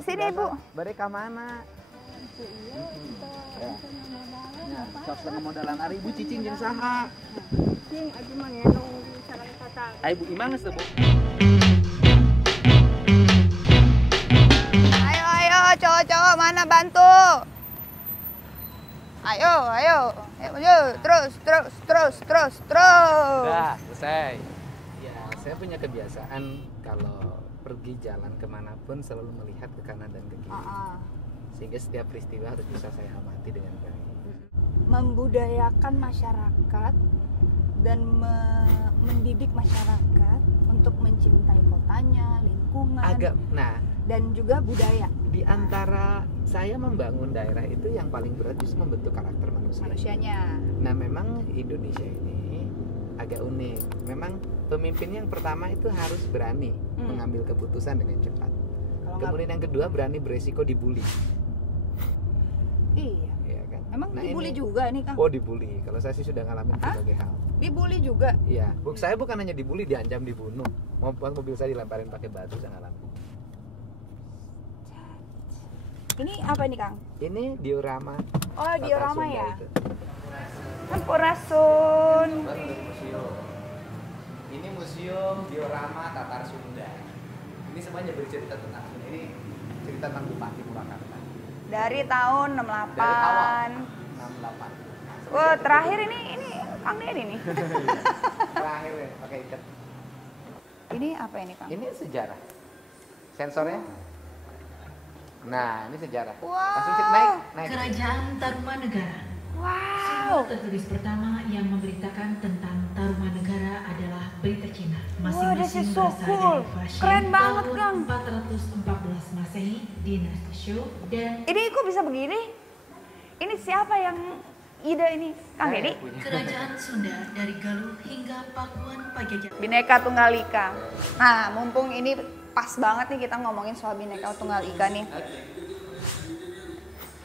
sini Bu. Mereka mana? Iya, kita Ya. modalan Nah, apa? sok setengah modalan hari ibu cicing jeung saha? Cing, aduh mangenong sareng kata. Ayo Bu imang geus teu Bu? Ayo cowok-cowok mana bantu? Ayo. Terus. Udah, selesai. Ya, saya punya kebiasaan kalau pergi jalan kemanapun selalu melihat ke kanan dan ke kiri. Sehingga setiap peristiwa harus bisa saya amati dengan baik. Membudayakan masyarakat dan mendidik masyarakat untuk mencintai kotanya, lingkungan, dan juga budaya. Di antara saya membangun daerah itu yang paling berat justru membentuk karakter Manusianya. Nah, memang Indonesia ini agak unik. Memang pemimpin yang pertama itu harus berani mengambil keputusan dengan cepat. Kemudian yang kedua berani beresiko dibully. Iya. Iya kan? Emang Nah, dibully ini- juga nih Kang? Oh, dibully. Kalau saya sih sudah ngalamin berbagai hal. Dibully juga. Iya, saya bukan hanya dibully, diancam dibunuh. Mobil saya dilemparin pakai batu, saya ngalamin. Ini apa nih Kang? Ini diorama. Oh, Tatar diorama Sunda ya. itu. Sampurasun. Museum. Ini museum diorama Tatar Sunda. Ini semuanya bercerita tentang Sunda. Ini cerita tentang Bupati Purwakarta. Dari tahun 68. Dari awal 68. Wah, terakhir ini Kang Dedi nih. Terakhir ya, pakai ikat. Ini apa ini Kang? Ini sejarah. Sensornya. Nah, ini sejarah. Wow. Langsung naik. Kerajaan Tarumanegara. Wow. Sumber tertulis pertama yang memberitakan tentang Tarumanegara adalah berita Cina. Wah, this is so berasal cool. dari Fashion Keren banget, tahun Kang. 414 Masehi di Show dan Ini kok bisa begini? Ini siapa yang ide ini? Kang Dedi? Kerajaan Sunda dari Galuh hingga Pakuan Pajajaran. Bineka Tunggal Ika. Nah, mumpung ini pas banget nih kita ngomongin soal Bineka Tunggal Ika nih.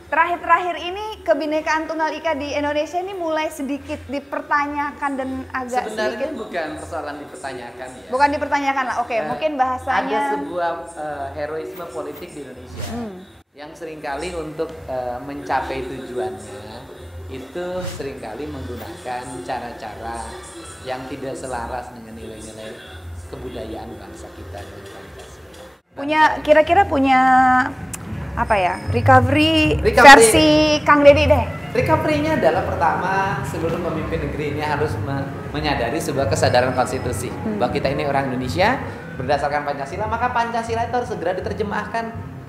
Terakhir-terakhir ini kebinekaan Tunggal Ika di Indonesia ini mulai sedikit dipertanyakan dan agak Sebenarnya sedikit bukan persoalan dipertanyakan ya. bukan dipertanyakan lah. Oke, mungkin bahasanya Ada sebuah heroisme politik di Indonesia yang seringkali untuk mencapai tujuannya itu seringkali menggunakan cara-cara yang tidak selaras dengan nilai-nilai kebudayaan bangsa kita dan Pancasila. kira-kira punya apa ya? Recovery versi Kang Dedi deh. Recovery-nya adalah pertama seluruh pemimpin negeri ini harus menyadari sebuah kesadaran konstitusi bahwa kita ini orang Indonesia berdasarkan Pancasila, maka Pancasila itu harus segera diterjemahkan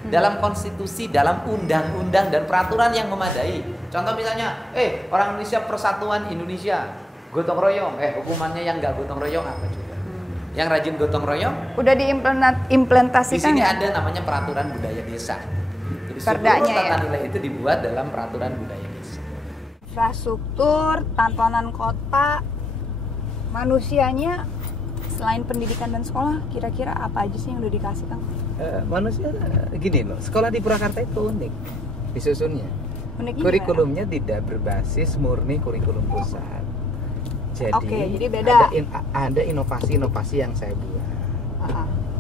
dalam konstitusi, dalam undang-undang dan peraturan yang memadai. Contoh misalnya, orang Indonesia persatuan Indonesia, gotong royong, hukumannya yang nggak gotong royong apa coba? Yang rajin gotong royong? Udah diimplementasikan. Di sini ya? ada namanya peraturan budaya desa. Jadi seluruh Perdanya tata ya? nilai itu dibuat dalam peraturan budaya desa. Infrastruktur, tatanan kota, manusianya selain pendidikan dan sekolah, kira-kira apa aja sih yang udah dikasih Kang? Manusia gini loh, sekolah di Purwakarta itu unik disusunnya. Uniknya Kurikulumnya tidak berbasis murni kurikulum pusat. Jadi, Oke, jadi beda. Ada inovasi-inovasi yang saya buat.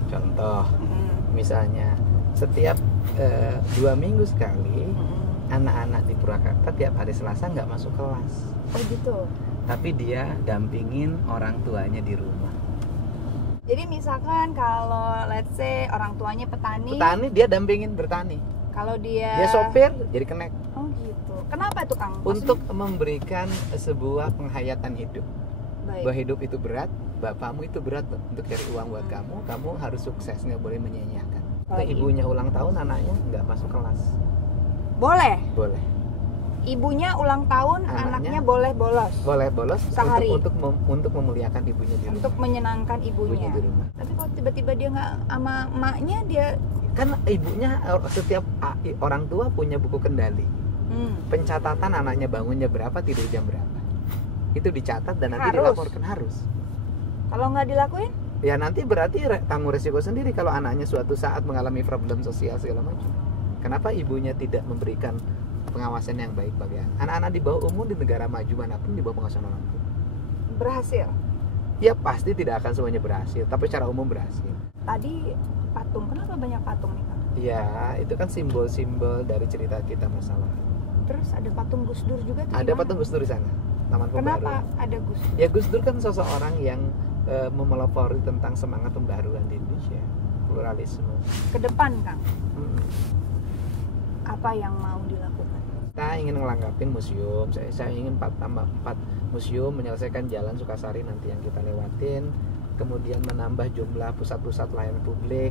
Contoh, misalnya setiap 2 minggu sekali anak-anak di Purwakarta tiap hari Selasa nggak masuk kelas. Oh gitu. Tapi dia dampingin orang tuanya di rumah. Jadi misalkan kalau let's say orang tuanya petani, Dia dampingin bertani. kalau dia Sopir jadi kenek. Oh gitu. Kenapa tuh Kang? Untuk memberikan sebuah penghayatan hidup. Baik. Bahwa hidup itu berat, bapakmu itu berat untuk cari uang buat kamu harus sukses, nggak boleh menyia-nyiakan. Nah, ibunya ulang tahun, anaknya nggak masuk kelas. Boleh. Boleh. Ibunya ulang tahun, anaknya boleh bolos. Boleh bolos Sehari. untuk memuliakan ibunya di rumah. Untuk menyenangkan ibunya. Di rumah. Tapi kalau tiba-tiba dia nggak sama emaknya, dia Kan ibunya, setiap orang tua punya buku kendali. Pencatatan anaknya bangunnya berapa, tidur jam berapa. Itu dicatat dan nanti Harus. dilaporkan harus. kalau nggak dilakuin, Ya nanti berarti tanggung resiko sendiri kalau anaknya suatu saat mengalami problem sosial segala macam. Kenapa ibunya tidak memberikan pengawasan yang baik bagi anak-anak di bawah umur di negara maju manapun di bawah pengawasan orang tua? berhasil. Ya pasti tidak akan semuanya berhasil, tapi secara umum berhasil. Tadi patung, kenapa banyak patung nih Kang? Ya, itu kan simbol-simbol dari cerita kita masa lalu. Terus ada patung Gus Dur juga tuh. Ada patung Gus Dur di sana, Taman Pembaruan. Kenapa ada Gus Dur? Ya Gus Dur kan sosok orang yang memelopori tentang semangat pembaruan di Indonesia, pluralisme. Ke depan, Kang, Hmm. apa yang mau dilakukan? Kita ingin ngelengkapin museum. Saya ingin 4 museum, menyelesaikan Jalan Sukasari nanti yang kita lewatin, kemudian menambah jumlah pusat-pusat layanan publik,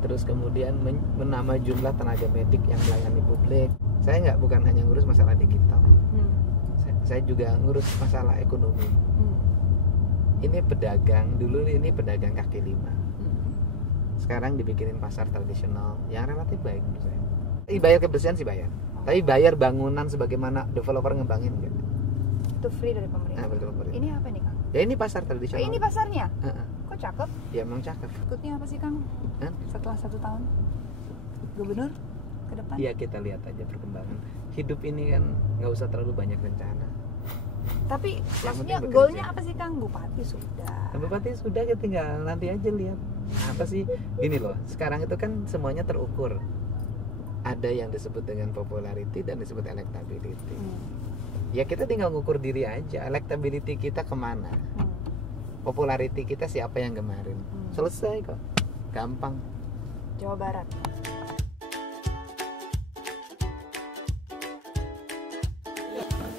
terus kemudian menambah jumlah tenaga medik yang melayani publik. Saya bukan hanya ngurus masalah digital, saya juga ngurus masalah ekonomi. Ini pedagang, dulu ini pedagang kaki lima, sekarang dibikinin pasar tradisional yang relatif baik menurut saya. Tapi bayar kebersihan sih bayar, tapi bayar bangunan sebagaimana developer ngembangin enggak. Itu free dari pemerintah. Nah, betul, pemerintah. Ini apa nih, Kang? Ya ini pasar Oh, tradisional. ini pasarnya? Heeh. Kok cakep? Ya emang cakep. Ikutnya apa sih, Kang? Hah? Setelah 1 tahun gubernur ke depan? Ya kita lihat aja perkembangan. Hidup ini kan nggak usah terlalu banyak rencana. Tapi maksudnya penting goalnya bekerja. apa sih, Kang? Bupati sudah. Bupati sudah, kita tinggal nanti aja lihat apa sih. Gini loh, sekarang itu kan semuanya terukur. Ada yang disebut dengan popularity dan disebut electability. Ya kita tinggal ngukur diri aja, electability kita kemana, popularity kita siapa yang kemarin. Selesai kok, gampang. Jawa Barat.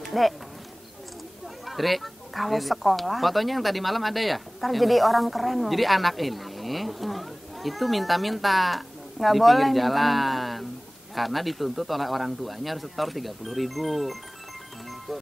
Dek, Dre, kalau sekolah fotonya yang tadi malam ada ya? ntar jadi orang keren loh. Jadi anak ini itu minta-minta Nggak di boleh pinggir minta-minta. jalan karena dituntut oleh orang tuanya harus setor 30.000.